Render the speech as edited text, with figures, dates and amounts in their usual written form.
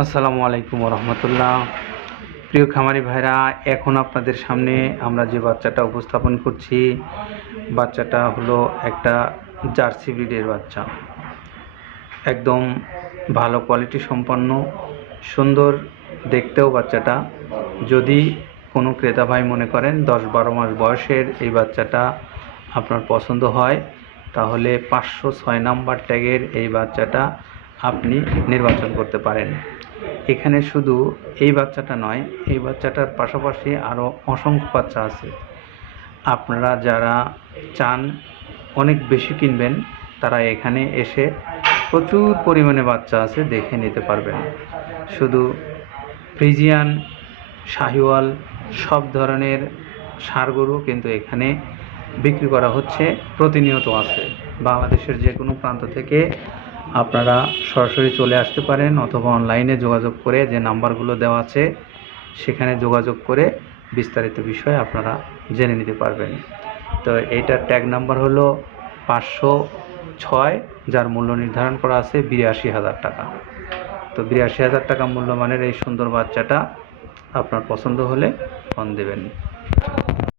আসসালামু আলাইকুম রহমতুল্লাহ। প্রিয় খামারি ভাইরা, এখন আপনাদের সামনে আমরা যে বাচ্চাটা উপস্থাপন করছি, বাচ্চাটা হলো একটা জার্সি ব্রিডের বাচ্চা। একদম ভালো কোয়ালিটি সম্পন্ন, সুন্দর দেখতেও বাচ্চাটা। যদি কোনো ক্রেতা ভাই মনে করেন 10-12 মাস বয়সের এই বাচ্চাটা আপনার পছন্দ হয়, তাহলে 506 নাম্বার ট্যাগের এই বাচ্চাটা আপনি নির্বাচন করতে পারেন। এখানে শুধু এই বাচ্চাটা নয়, এই বাচ্চাটার পাশাপাশি আরও অসংখ্য বাচ্চা আছে। আপনারা যারা চান অনেক বেশি কিনবেন, তারা এখানে এসে প্রচুর পরিমাণে বাচ্চা আছে, দেখে নিতে পারবেন। শুধু ফ্রিজিয়ান, শাহিওয়াল সব ধরনের ষাঁড় গরু কিন্তু এখানে বিক্রি করা হচ্ছে, প্রতিনিয়ত আছে। বাংলাদেশের যে কোনো প্রান্ত থেকে আপনারা সরাসরি চলে আসতে পারেন, অথবা অনলাইনে যোগাযোগ করে যে নাম্বারগুলো দেওয়া আছে সেখানে যোগাযোগ করে বিস্তারিত বিষয় আপনারা জেনে নিতে পারবেন। তো এইটার ট্যাগ নাম্বার হলো 506, যার মূল্য নির্ধারণ করা আছে 82,000 টাকা। তো 82,000 টাকা মূল্যমানের এই সুন্দর বাচ্চাটা আপনার পছন্দ হলে ফোন দেবেন।